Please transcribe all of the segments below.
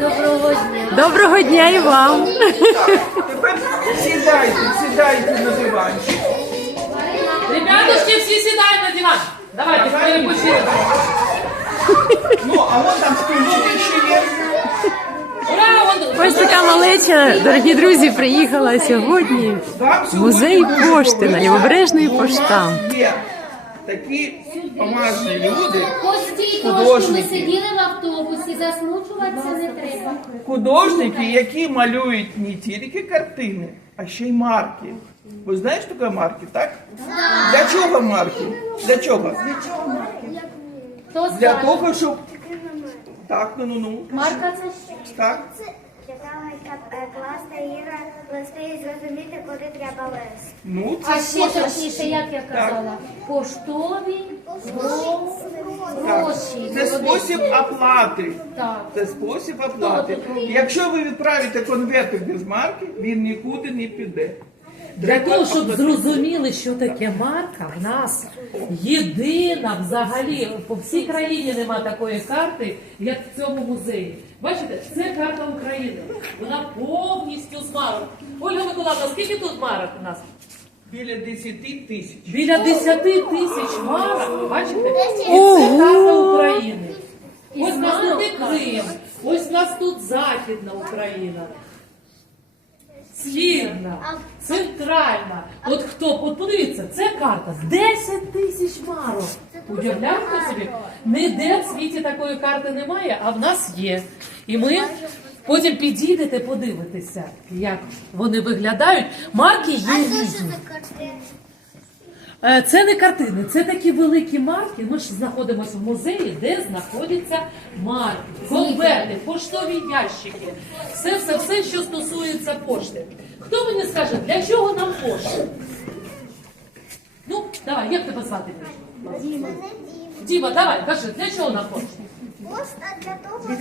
Доброго дня. Доброго дня і вам. Тепер сідайте, сідайте на диванчик. Ребятушки, всі сідають на диван. Давайте, перепочили. Ну, а вон там співнуки ще є. Ось така малеча, дорогі друзі, приїхала сьогодні в музей пошти на Лівобережний у нас поштам. Такі поважні люди, Постій трошки, ми сиділи в автобусі, засмучуватися не треба. художники, які малюють не тільки картини, а ще й марки. Ви знаєш, що таке марки, так? Для чого марки? Для чого? Хто Для скаже? того, щоб. Так, ну ну ну. Марка це що? Так. Е, класти Іра листи і зрозуміти, куди треба лист. Ну, А це ще точніше, як я казала, поштові гро- гроші. Це спосіб оплати. Так. Це спосіб оплати. Якщо ви відправите конверт без марки, він нікуди не піде. Для того, щоб зрозуміли, що таке марка, в нас єдина взагалі по всій країні нема такої карти, як в цьому музеї. Бачите, це карта України. Вона повністю з марок. Ольга Миколаївна, скільки тут марок у нас? Біля 10 тисяч. Біля 10 тисяч марок, бачите? І це карта України. Ось у нас тут і Крим, ось у нас тут Західна Україна. Східна, центральна. От хто, от подивіться, це карта 10 тисяч марок. Уявляєте собі? Ніде в світі такої карти немає, а в нас є. І ми потім підійдете, подивитися, як вони виглядають. Марки є різні. Е, Це не картини, це такі великі марки. Ми ж знаходимося в музеї, де знаходяться марки, конверти, поштові ящики. Все, все, все, що стосується пошти. Хто мені скаже, для чого нам пошта? Ну, давай, як тебе звати? Діма. Діма, давай, кажи, для чого нам пошта? Пошта для того, щоб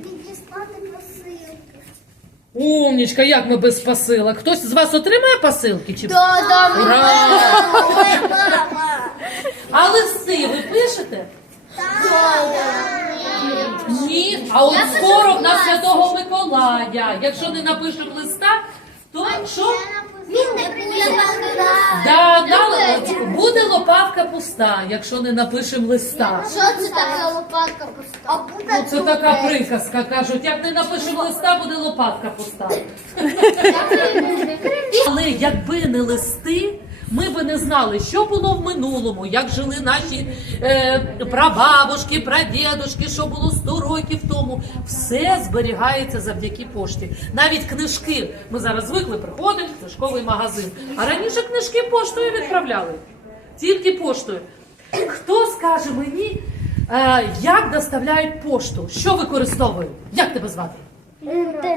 відіслати посилки. Умнічка, як ми без посилок? Хтось з вас отримає посилки? Чи... Да, Ура! Ой, мама. А листи ви пишете? Ні, а от скоро на Святого Миколая. Якщо не напишемо листа, то що? Він не буде Да, да, буде лопатка пуста, якщо не напишемо листа. Що це така лопатка пуста? А буде Ну, це така приказка. Кажуть, як не напишемо листа, буде лопатка пуста. Але якби не листи, ми би не знали, що було в минулому, як жили наші е, прабабушки, прадідушки, що було 100 років тому. Все зберігається завдяки пошті. Навіть книжки. Ми зараз звикли, приходимо в книжковий магазин. А раніше книжки поштою відправляли. Тільки поштою. Хто скаже мені, е, як доставляють пошту? Що використовують? Як тебе звати?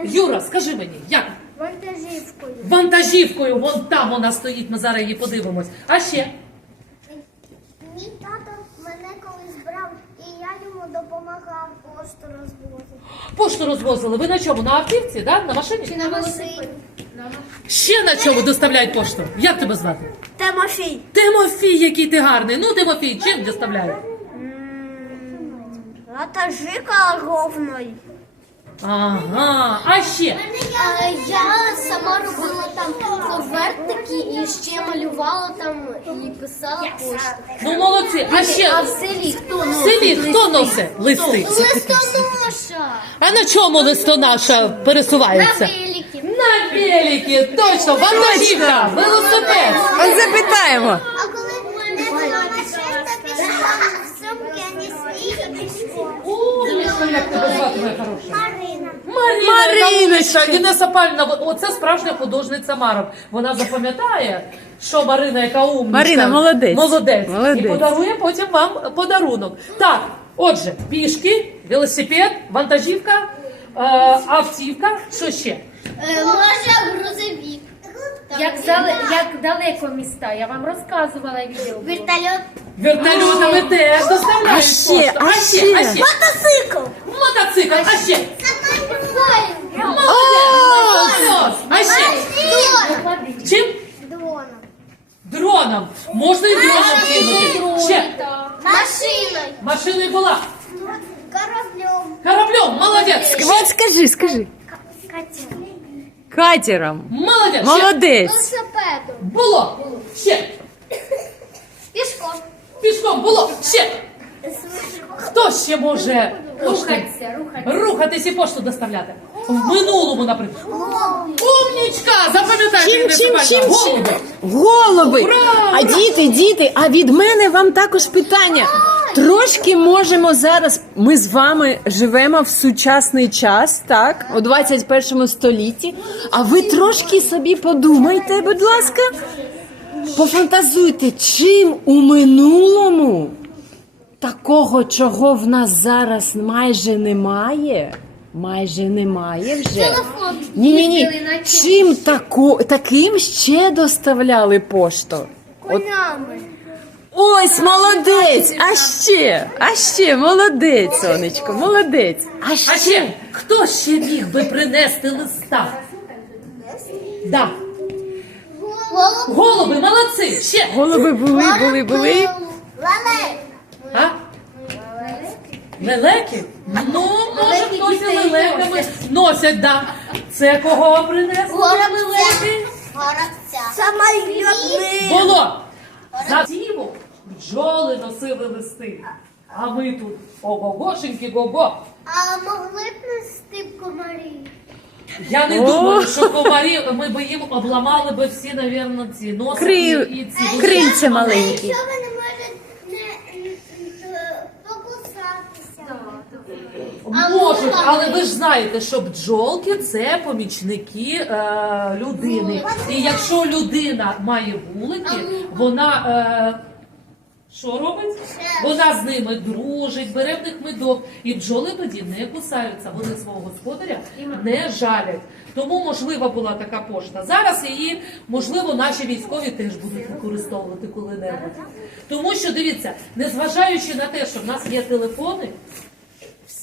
Юра, скажи мені, як? Вантажівкою. Вантажівкою, вон там вона стоїть, ми зараз її подивимось. А ще? Мій тато мене колись брав, і я йому допомагав пошту розвозити. Пошту розвозили. Ви на чому? На автівці, да? на машині? На машині. Ще на чому доставляють пошту? Як тебе звати? Тимофій. Тимофій, який ти гарний. Ну, Тимофій, чим доставляють? Вантажівка ровною. Ага, а ще? Я сама робила там конвертики і ще малювала там і писала пошту. Ну молодці, а ще А в селі хто в носить? селі хто носить листи? Листоноша. А на чому листонаша пересувається? великі. На великі, точно, вантажівка, велосипед. Ось запитаємо. А коли не було машин, пішла в сумки, а не свої і пішла. Умничка, як тебе звати, моя хороша? Мариночка. Інеса Павлівна, оце справжня художниця марок. Вона запам'ятає, що Марина, яка умничка. Марина, молодець. Молодець. Молодець. І подарує потім вам подарунок. Так, отже, пішки, велосипед, вантажівка, е, автівка, що ще? Може, грузовик. Як, зали, як далеко міста, я вам розказувала відео. було. Вертольот. Вертольотами теж доставляють. А ще, пошту. а ще. а ще. Мотоцикл. Мотоцикл, а ще. Самоліт. А ще. Чим? Дроном. Дроном. Можна і дроном кинути. Ще. Машиною. Машиною була. Кораблем. Кораблем, молодець. Ск- От скажи, скажи. Катером. Молодець. Ще. Молодець. Велосипедом. Було. Ще. Пішком. Пішком було. Ще. Хто ще може пошти? Рухатися, рухатися. Рухатись і пошту доставляти. В минулому, наприклад. Умнічка! Запам'ятайте, Чим, чим, Степанівна, чим, голуби. Голуби. Ура! А діти, діти, а від мене вам також питання. Трошки можемо зараз. Ми з вами живемо в сучасний час, так, у 21 столітті. А ви трошки собі подумайте, будь ласка. Пофантазуйте, чим у минулому такого, чого в нас зараз майже немає. Майже немає вже. Ні, ні, ні. Чим тако, таким ще доставляли пошту? От, Конями. ось молодець! А ще, а ще молодець, сонечко, молодець. А А ще ще хто ще міг би принести листа? Да. Голуби, молодці! Ще! голуби були, були, були. Лелек. А? Лелеки? Ну, може Лелеки хтось і дітей лелеками носять. носять, да. Це кого принесли Горобця. лелеки? Горобця. Самолітний. Було! За сіву бджоли носили листи. А ми тут ого-гошеньки го-го. А могли б нести б комарі? Я не думаю, що комарі ми б їм обламали би всі, навірно, ці носи і, ці. крильця маленькі. Якщо ви не, не, покусатися. А Можуть, але ви ж знаєте, що бджолки це помічники е, людини. І якщо людина має вулики, вона. Е, що робить? Вона з ними дружить, бере в них медок. І бджоли тоді не кусаються, вони свого господаря не жалять. Тому можлива була така пошта. Зараз її, можливо, наші військові теж будуть використовувати коли-небудь. Тому що дивіться, незважаючи на те, що в нас є телефони,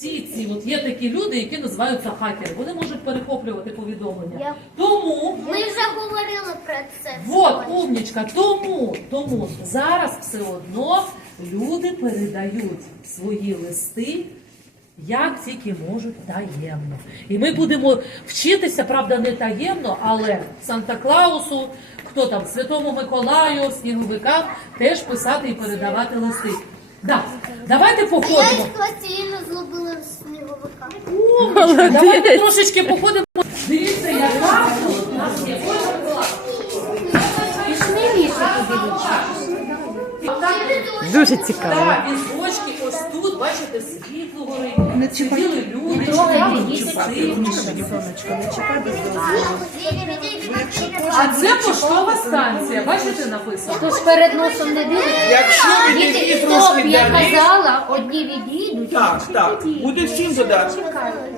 всі ці от є такі люди, які називаються хакери. Вони можуть перехоплювати повідомлення. Я- Тому Ми вже говорили про це. Вот, умнічка, тому, тому зараз все одно люди передають свої листи, як тільки можуть таємно. І ми будемо вчитися, правда, не таємно, але Санта-Клаусу, хто там, Святому Миколаю, сніговикам теж писати і передавати листи. Да. Давайте походимо. пластиліну зробила сніговика. Умнічка, давайте трошечки походимо. Дивіться, яка Дуже цікаво. Так, візочки, ось тут, бачите, світло горить. Сиділи люди, чекали дітей. листи. А це поштова станція, бачите, написано. Тож перед носом не дивиться. Якщо Діти, відійти стоп, трошки я далі. казала, одні відійдуть. Так, так. Буде всім вода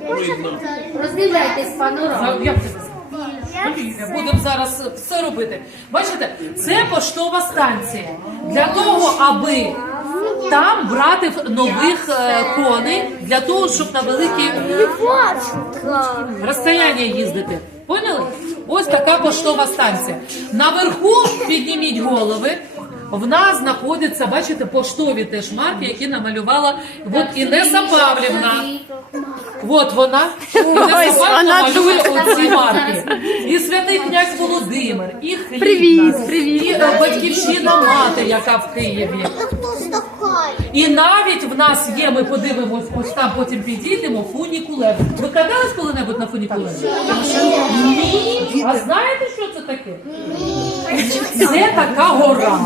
видно. Роздивляйтесь За- Як це Поліна, будемо зараз все робити. Бачите, це поштова станція. Для того, аби там брати нових е, коней, для того, щоб на великі розстояння їздити. Поняли? Ось така поштова станція. Наверху підніміть голови. В нас знаходяться, бачите, поштові теж марки, які намалювала от Інеса Павлівна. От вона. Ось вона малює оці марки. І святий князь Володимир, і хліб. Привіт, привіт. І е, батьківщина мати, яка в Києві. Хто? І навіть в нас є, ми подивимось, ось там потім підійдемо, фунікулер. Ви катались коли-небудь на фунікулері? Ні. А знаєте, що це таке? Це така гора.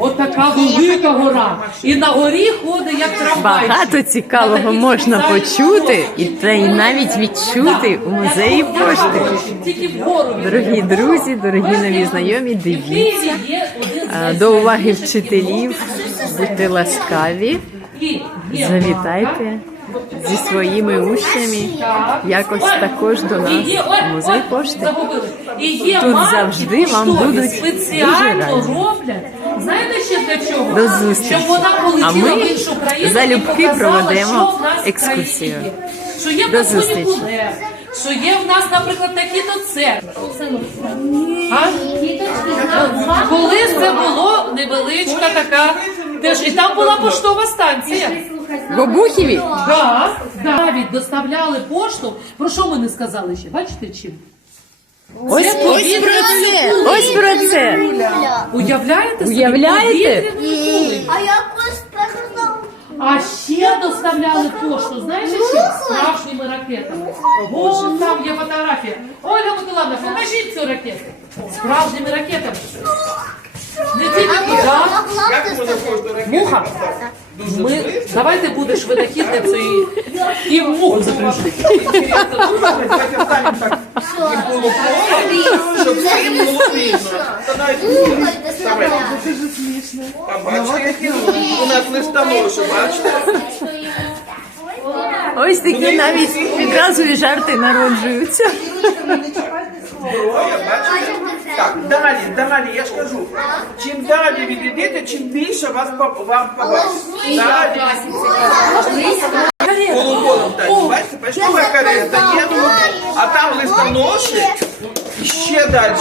От така велика гора. І на горі ходить як трамвай. Багато цікавого можна почути і та й навіть відчути у музеї пошти. Дорогі друзі, дорогі нові знайомі, дивіться. До уваги вчителів, будьте ласкаві, завітайте зі своїми учнями якось також до нас в музей пошти. Тут завжди вам будуть дуже раді. Знаєте ще для чого? До зустрічі. Щоб вона полетіла в іншу країну залюбки і показала, проведемо що в нас в країні. Що є в До нас зустрічі. що є в нас, наприклад, такі-то церкви. А? Колись це було невеличка така, теж і там була поштова станція. В Обухіві? Да, да. Навіть доставляли пошту. Про що ми не сказали ще? Бачите чим? Ось, Це ось про це. Ось про це. Уявляєте собі? Уявляєте? Повітряний. А якось передав. А ще доставляли пошту, знаєш чим? Справжніми ракетами. Вон там є фотографія. Ольга Миколаївна, покажіть цю ракету. Справжніми ракетами. Не тільки туди. Як можна кожну ракету Муха. поставити? Дуже Ми, давайте будеш винахідницею і, і муху запрошуємо. Давайте встанемо так, їм було плохо, щоб всім було видно. Та навіть Слухайте, Вставай. А бачите, які у нас листоноші, бачите? Ось такі навіть відразу і жарти народжуються. Зброя, бачите? Так, далі, далі, я ж кажу. Чим далі відійдете, чим більше вас по- вам побачить. Далі. Полуколом так, бачите, почтова карета є, а там листоноші, і ще далі.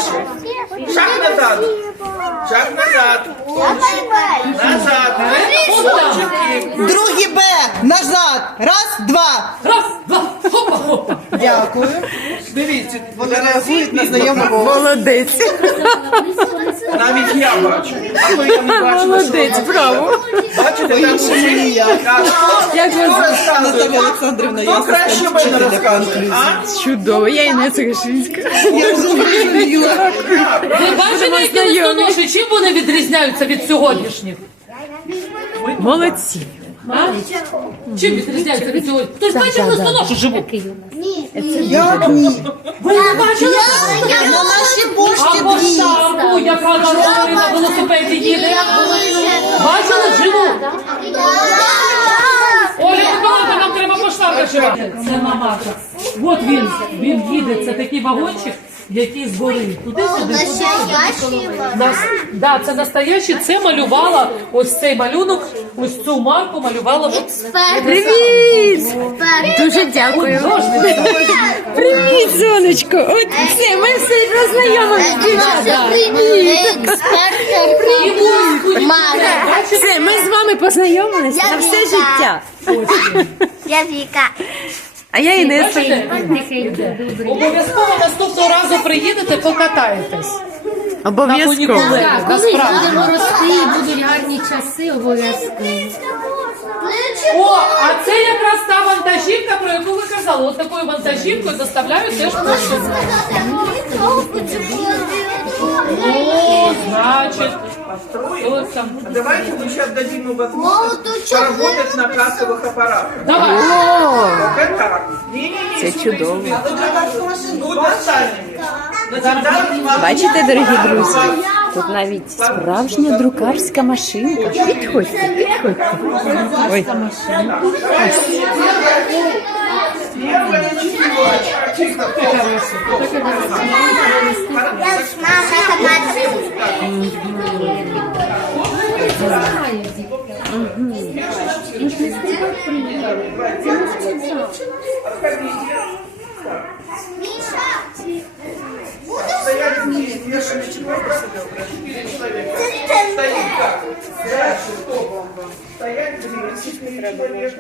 Шаг назад, шаг назад, назад. Другий Б. Назад. Раз, два. Раз, два, хопа, хопа. Дякую. Дивіться, Вони реагують на знайомий. Молодець. навіть я бачу. А то я не бачу. Молодець, браво. Бачите, там усі. Як ви? Наталя Олександрівна, я краще мене розказує? чудово, я Інеса Гашинська. Я зрозуміла. Ви бачите, які листоноші? Чим вони відрізняються від сьогоднішніх? Молодці. А? Чим відрізняються від сьогодні? Хтось бачив листоношу живу? Нас? Як ні? Ви не бачили? На нашій А пошті по дві. штампу, яка на велосипеді їде. Живу? Оля Миколаївна, нам треба по штампу ще. Це мамаша. От він, він їде, це такий вагончик, який згорить. Туди-сюди, туди-сюди. Нас, да, це настоящий, це малювала, ось цей малюнок, ось цю марку малювала. от Привіт! Дуже дякую. Привіт, сонечко. От все, ми все роззнайомилися, дівчата. І Мара. Все, ми з вами познайомилися на все життя. Я Віка. А я Інеса. Обов'язково наступного разу приїдете, покатаєтесь. Обов'язково. Так, коли насправді. будемо рости і будуть гарні часи, обов'язково. О, а це якраз та вантажівка, про яку ви казали. От такою вантажівкою доставляють теж пошту. О, значить, ось там. Давайте мы сейчас дадим им возможность поработать на кассовых аппаратах. Давай. О, Только так. Не-не-не. Це чудово. Будь останніми. Значить, зараз вам- Бачите, дорогі друзі, тут навіть справжня друкарська машинка. Підходьте, підходьте. Ой, Taka wersja. Taka wersja. Taka wersja.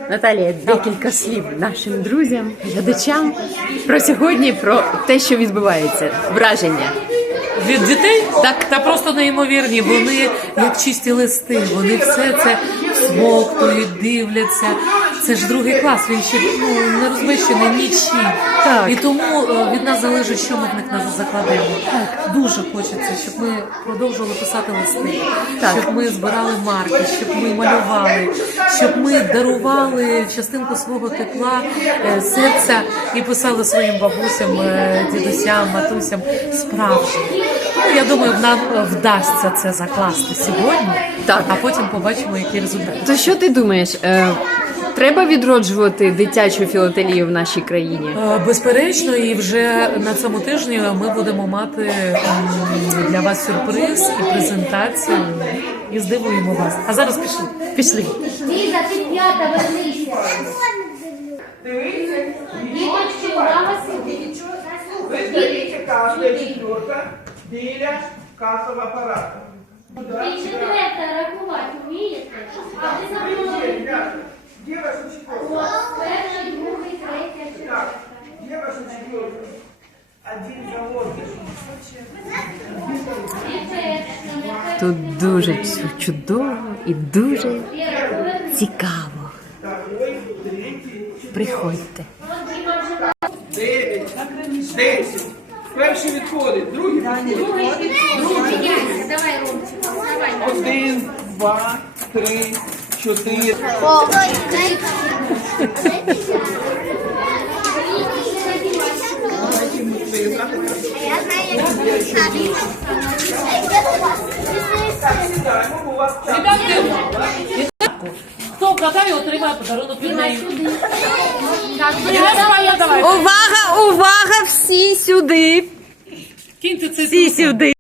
Наталія, декілька слів нашим друзям, глядачам про сьогодні, про те, що відбувається. Враження. Від дітей так та просто неймовірні. Вони як чисті листи. Вони все це смоктують, дивляться. Це ж другий клас. Він ще ну, не розміщений нічим. Так. І тому е, від нас залежить, що ми в них нас закладемо. Так дуже хочеться, щоб ми продовжували писати листи, Так. щоб ми збирали марки, щоб ми малювали, щоб ми дарували частинку свого тепла, е, серця і писали своїм бабусям, е, дідусям, матусям справжнє. Ну, я думаю, нам е, вдасться це закласти сьогодні, Так. а потім побачимо, який результат. То що ти думаєш? Е, треба відроджувати дитячу філателію в нашій країні? Е, Безперечно, і вже на цьому тижні ми будемо мати для вас сюрприз і презентацію, і здивуємо вас. А зараз пішли. Пішли. Ліза, ти п'ята, вернися. Дивіться. Діточки. Ви стоїте кожна четверка біля касового апарату. Ви четверта рахувати вмієте? А ви за Где ваша четверка? Перший, другий, третій, где ваша четверка? Один завод. Тут дуже чу- чудово і дуже цікаво. Приходьте. дев'ять, десять. Перший відходить, другий відходить. Міняйся, давай, Ромчик, давай. Один, два, три, чотири. Хто вгадає, отримає подарунок від неї. Увага, увага! Всі сюди! Кіньте цей Всі сюди!